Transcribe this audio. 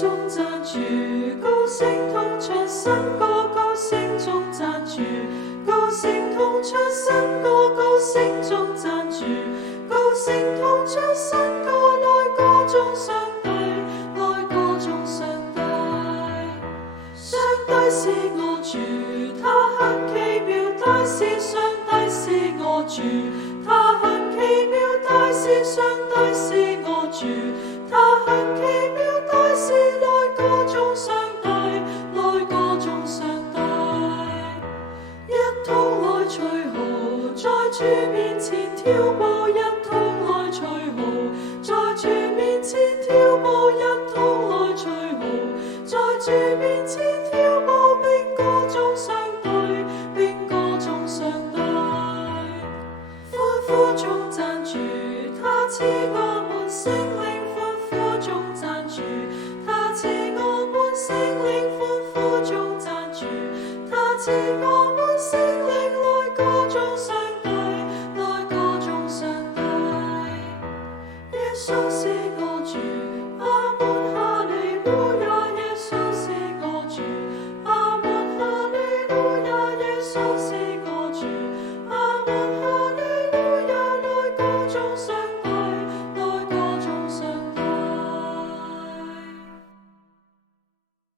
中讚主，高聲痛唱新歌，高聲中讚主，高聲痛唱新歌，高聲中讚主，高聲痛唱新歌，來歌頌上帝，來歌頌上帝。上帝是我主，他很奇妙，他是上帝是我主，他很奇妙，他是上帝是我主，他很奇妙，他是來歌頌上帝，來歌頌上帝。一同來隨和，在主面前跳舞，一同來隨和，在主面前跳舞，一同來隨和，在主面前跳舞，並歌頌上帝，並歌頌上帝。歡呼中讚主，他賜我們聖靈，歡呼中讚主，他賜我們聖靈，歡呼中讚主，他賜我們聖靈，來歌頌上帝，來歌頌上帝。耶穌是我主。